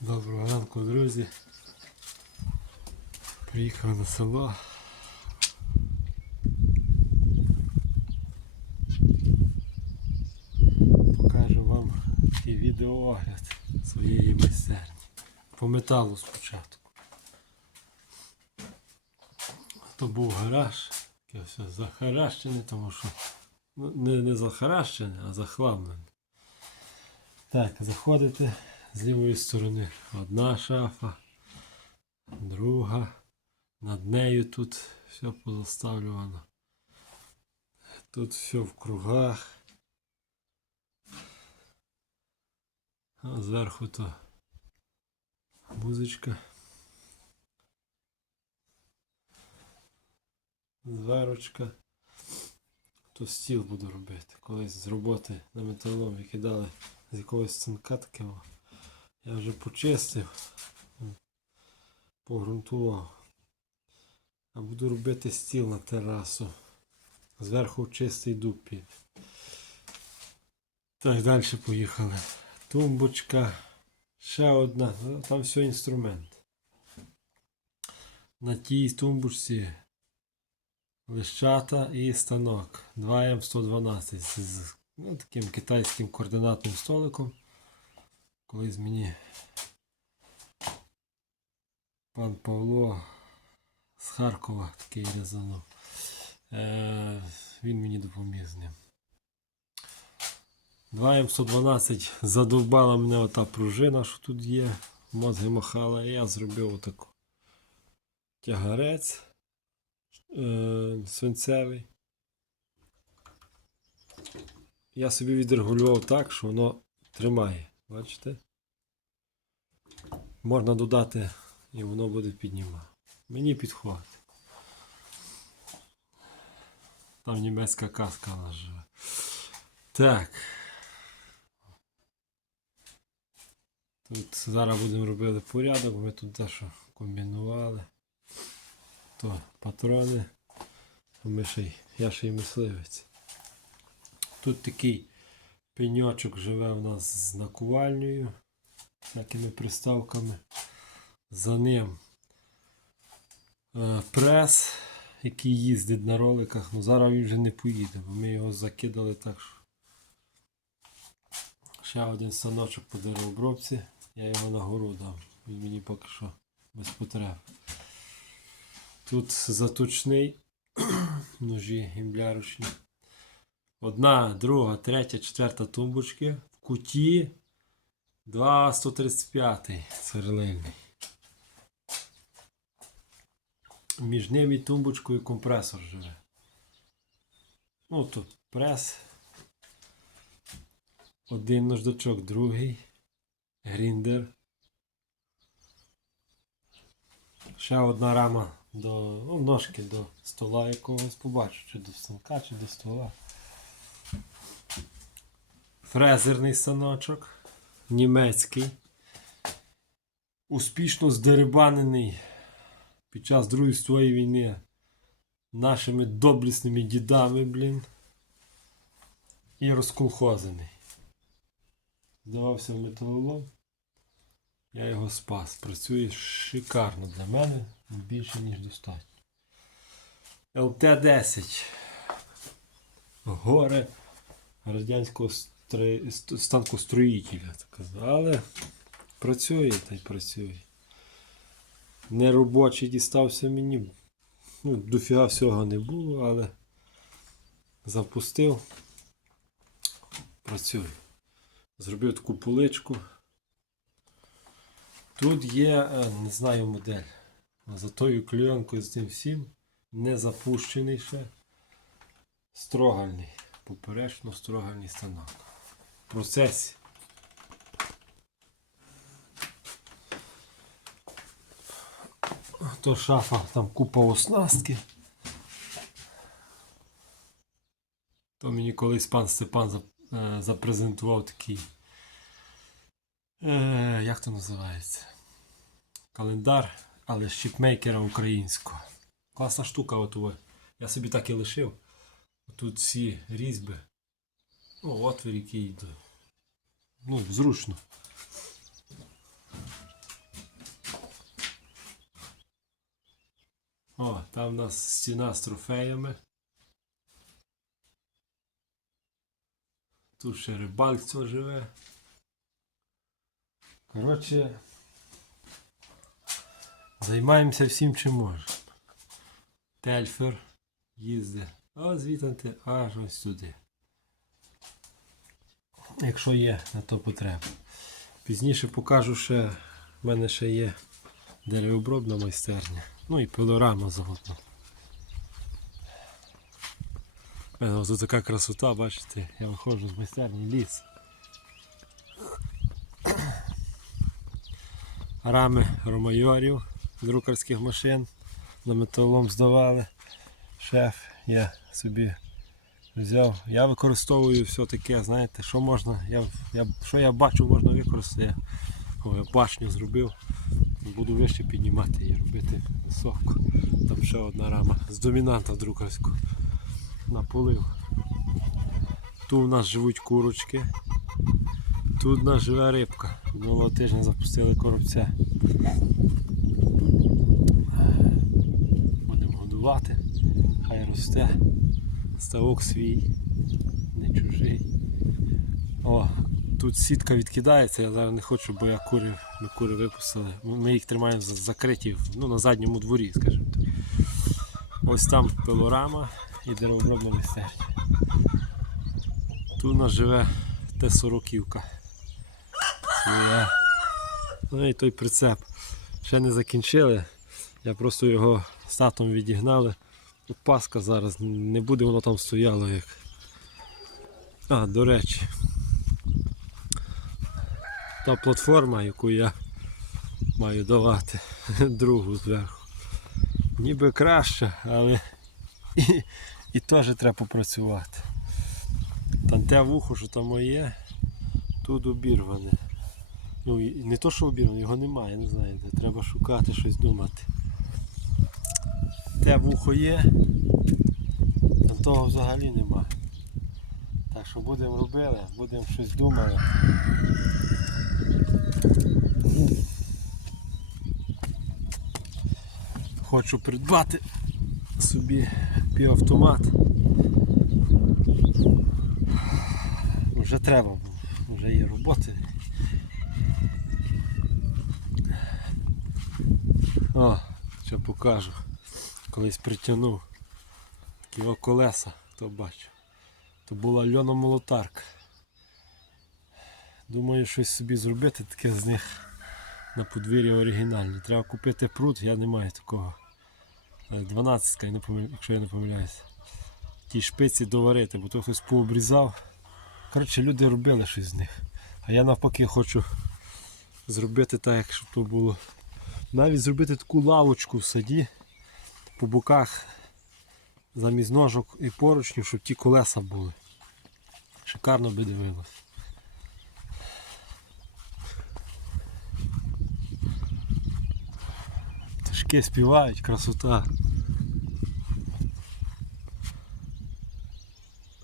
Доброго ранку, друзі. Приїхав на село. Покажу вам такий відеоогляд своєї майстерні. По металу спочатку. То був гараж, все захаращене, тому що ну, не, не захаращене, а захламлене. Так, заходите з лівої сторони одна шафа, друга. Над нею тут все позаставлювано. Тут все в кругах. А зверху то музичка. Зверочка. То стіл буду робити. Колись з роботи на металоломі кидали з якогось цинка такого. Я вже почистив, погрунтував. А буду робити стіл на терасу. Зверху чистий дуб піде. Так, далі поїхали. Тумбочка. Ще одна. Ну, Там все інструмент. На тій тумбочці лищата і станок 2М112 з, з ну, таким китайським координатним столиком. Колись мені пан Павло з Харкова такий різанув. Е, він мені допоміг з ним. 2М112 задовбала мене ота пружина, що тут є. Мозги махала, і я зробив отаку. Тягарець е, свинцевий. Я собі відрегулював так, що воно тримає. Бачите? Можна додати і воно буде піднімати. Мені підходить. Там німецька казка у нас живе. Так. Тут зараз будемо робити порядок, ми тут дещо комбінували. То патрони. Ми ще я ще й мисливець. Тут такий пеньочок живе у нас з накувальнею, всякими приставками. За ним е, прес, який їздить на роликах. Ну зараз він вже не поїде, бо ми його закидали так. що Ще один саночок по деревообробці. Я його на гору дав. Він мені поки що без потреб. Тут заточний ножі гімблярочні. Одна, друга, третя, четверта тумбочки. В куті 2 135 сверлильний. Між ним і тумбочкою компресор живе. Ну тут прес. Один наждачок, другий. Гріндер. Ще одна рама до ну, ножки до стола якогось побачу, чи до станка, чи до стола. Фрезерний станочок. Німецький. Успішно здерибанений під час Другої світової війни нашими доблесними дідами, блін. І розколхозений. Здавався металолом. Я його спас. Працює шикарно для мене. Більше, ніж достатньо. ЛТ-10. Горе радянського станкостроїтеля. Але працює та й працює. Неробочий дістався мені. Ну, дофіга всього не було, але запустив. Працює. Зробив таку поличку. Тут є, е, не знаю модель. За тою клейонкою з цим всім не запущений ще строгальний. Поперечно строгальний станок. Процесі. То шафа, там купа оснастки. То мені колись пан Степан е, запрезентував такий. Е, як то називається? Календар, але з українського. Класна штука, от. Я собі так і лишив. Тут всі різьби. Ну, О, отвір який йде. Ну, зручно. О, там у нас стіна з трофеями. Тут ще рибальство живе. Коротше, займаємося всім чим можемо. Тельфер їздить. А звідти аж ось сюди. Якщо є на то потреба. Пізніше покажу ще, в мене ще є деревообробна майстерня. Ну і пилорама заодно. У Ось така красота, бачите, я виходжу з майстерні ліс. Рами ромайорів друкарських машин на металолом здавали. Шеф, я собі взяв. Я використовую все таке, знаєте, що можна, я, я, що я бачу, можна використати. Я, башню зробив. Буду вище піднімати і робити високо. Там ще одна рама з домінанта друкарського. Наполив. Тут у нас живуть курочки. Тут у нас живе рибка. Минулого тижня запустили коробця. Будемо годувати. Хай росте. Ставок свій, не чужий. О, тут сітка відкидається, я зараз не хочу, бо я кури, ми кури випустили. Ми їх тримаємо закриті ну, на задньому дворі, скажімо так. Ось там пилорама і деревообробна майстерня. Тут у нас живе Т-40. Є. Ну і той прицеп. Ще не закінчили. Я просто його з татом відігнали. Паска зараз, не буде воно там стояло як. А, до речі. Та платформа, яку я маю давати, другу зверху. Ніби краще, але і, і теж треба попрацювати. Там те вухо, що там моє, тут обірване. Ну не то, що обірване, його немає, не знаю, треба шукати щось думати. Те вухо є, а того взагалі нема. Так що будемо робили, будемо щось думали. Хочу придбати собі півавтомат. Вже треба, вже є роботи. О, що покажу. Колись притягнув такі колеса, хто бачив. То була льона молотарка. Думаю, щось собі зробити таке з них на подвір'я оригінальне. Треба купити пруд, я не маю такого. 12, я якщо я не помиляюся. Ті шпиці доварити, бо то хтось пообрізав. Коротше, люди робили щось з них. А я навпаки хочу зробити так, щоб то було. Навіть зробити таку лавочку в саді по боках замість ножок і поручнів, щоб ті колеса були. Шикарно би дивилось. Пташки співають, красота.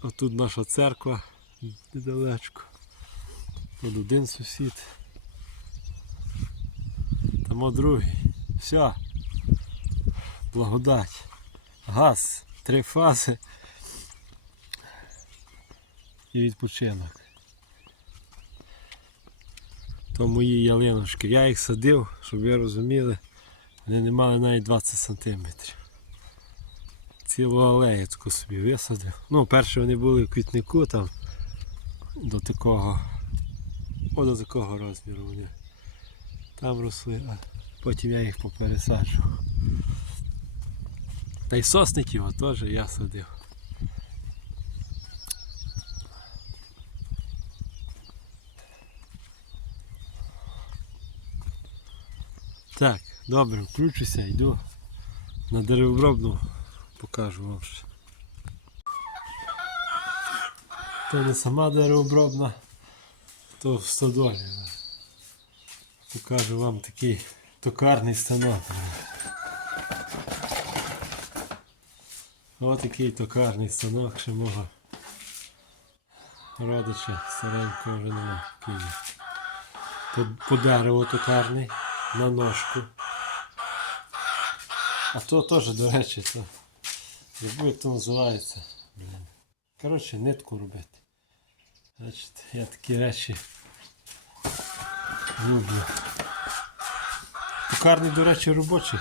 Отут наша церква недалечко. Тут один сусід. Там о другий. Все. Благодать. Газ, три фази. І відпочинок. То мої ялиночки. Я їх садив, щоб ви розуміли, вони не мали навіть 20 сантиметрів. Цілу алею собі висадив. Ну, перше вони були в квітнику там до такого, о, до такого розміру вони там росли, а потім я їх попересаджував. Та й сосників от теж я садив. Так, добре, включуся, йду на деревообробну, покажу вам ще. То не сама деревообробна, то в стодолі. Покажу вам такий токарний станок. Ось такий токарний станок ще мого родича старенького вже нема в Києві. По, по дереву токарний, на ножку. А то теж, до речі, то. Як то називається. Коротше, нитку робити. Значить, я такі речі люблю. Токарний, до речі, робочий.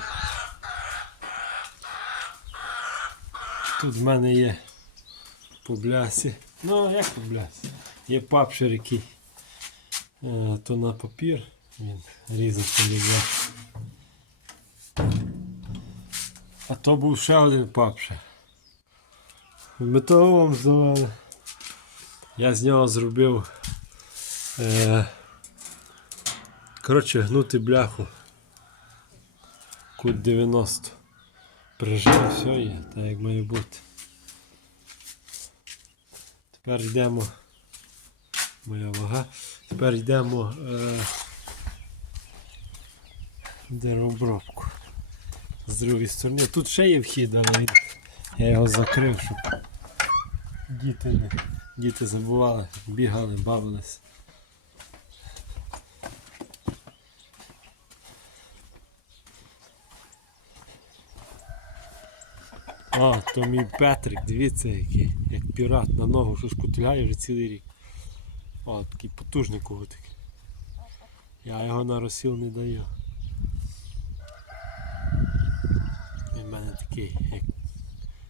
Тут в мене є по блясі. Ну, як по? Є папшир, який е, то на папір. Він різав поліграф. А то був ще один папшир. В металолом здавали. Я з нього зробив. Е, коротше, гнути бляху. Кут 90. Прижив, все є, так як має бути. Тепер йдемо. Моя вага. Тепер йдемо е, деревообробку. З другої сторони. Тут ще є вхід, але я його закрив, щоб діти, не, діти забували, бігали, бавились. А, то мій Петрик, дивіться який, як пірат на ногу щось кутуляє вже цілий рік. О, такий потужний когутик. Я його на розсіл не даю. Він в мене такий, як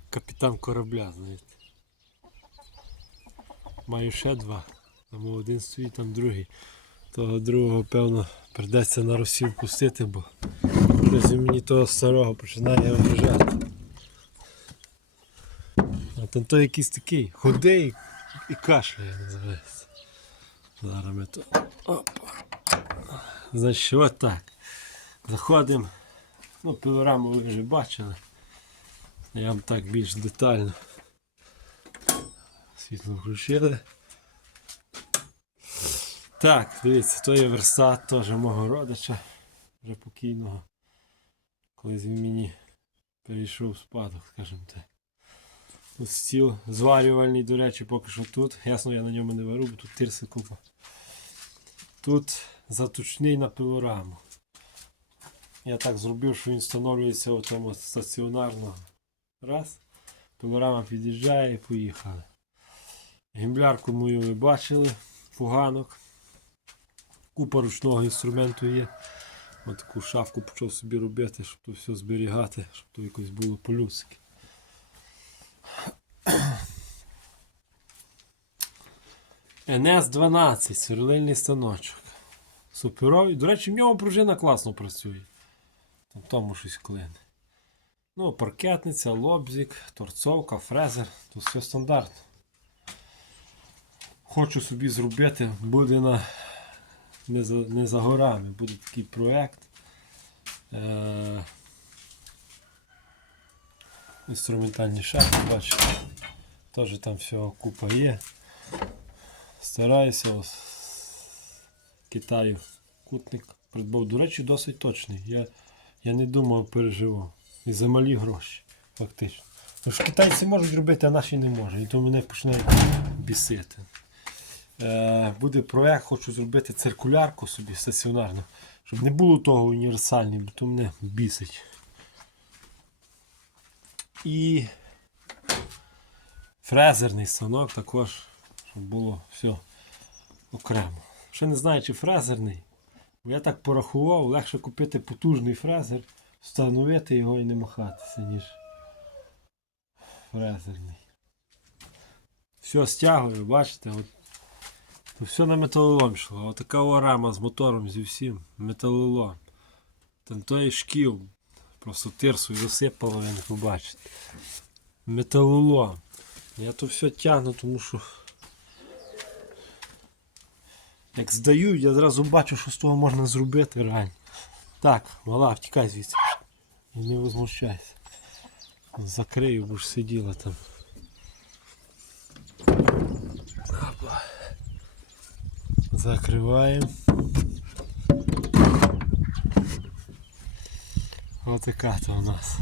капітан корабля, знаєте. Маю ще два. Там один стоїть, там другий. Того другого, певно, придеться на розсіл пустити, бо щось мені того старого починає обіжати. Там той якийсь такий худий і кашляє називається. Зараз ми то. Опа. Значить, от так. Заходимо. Ну, пилораму ви вже бачили. Я вам так більш детально. Світло включили. Так, дивіться, то є верстат теж мого родича, вже покійного. Колись він мені перейшов в спадок, скажімо так. Стіл зварювальний, до речі, поки що тут. Ясно, я на ньому не беру, бо тут тирси купа. Тут заточний на пилораму. Я так зробив, що він встановлюється в тому стаціонарно. Раз. Пилорама під'їжджає і поїхали. Гімблярку мою ви бачили, фуганок. Купа ручного інструменту є. Ось таку шафку почав собі робити, щоб то все зберігати, щоб то якось було по-людськи. НС-12, сверлильний станочок. Суперовий. До речі, в ньому пружина класно працює. Там тому щось клине. Ну, паркетниця, лобзик, торцовка, фрезер. Тут все стандартно. Хочу собі зробити, буде на не за, не за горами, буде такий проєкт. Е- інструментальні шахти, бачите. Теж там всього купа є. Стараюся ось Китаю кутник придбав. До речі, досить точний. Я, я не думав, переживу. І за малі гроші, фактично. Що китайці можуть робити, а наші не можуть. І то мене починає бісити. Е, буде проект, хочу зробити циркулярку собі стаціонарну, щоб не було того універсального, бо то мене бісить. І фрезерний станок також, щоб було все окремо. Ще не знаю, чи фрезерний. Бо я так порахував, легше купити потужний фрезер, встановити його і не махатися, ніж фрезерний. Все стягую, бачите, от, то все на металолом йшло. Отака орама з мотором зі всім. Металолом. Там той шкіл. Просто тирсу засипало, ви не побачите. Металолом. Я то все тягну, тому що як здаю, я зразу бачу, що з того можна зробити реально. Так, мала, втікай звідси. І не возмущайся. Закрию, бо ж сиділа там. Опа. Закриваємо. Отака то у нас.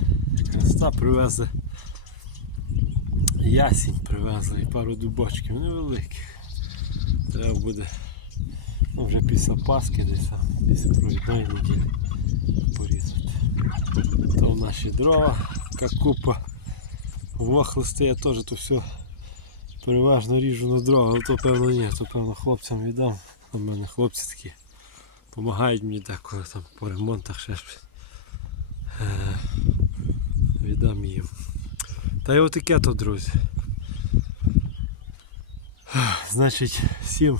Красота привезли. Ясінь привезли і пару дубочків невеликих. Треба буде ну, вже після Пасхи десь там, після провідної неділі. порізати. То наші дрова, яка купа. Вохлисти я теж то все переважно ріжу на дрова, але то певно ні, то певно хлопцям віддам. У мене хлопці такі допомагають мені деколи там по ремонтах ще щось. Е, Віддам їм. Та й отаке то, друзі. Значить, всім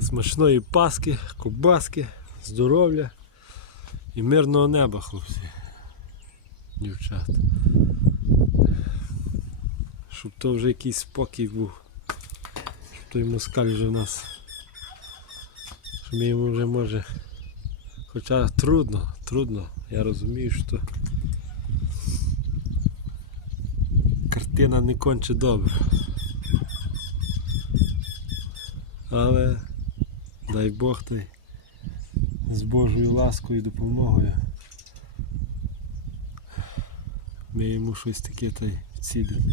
смачної паски, кобаски, здоров'я і мирного неба, хлопці. Дівчата. Щоб то вже якийсь спокій був. Щоб той москаль вже в нас. Щоб ми йому вже може. Хоча трудно, трудно. Я розумію, що картина не конче добре. Але дай Бог ти з Божою ласкою і допомогою. Ми йому щось таке та й вцідимо.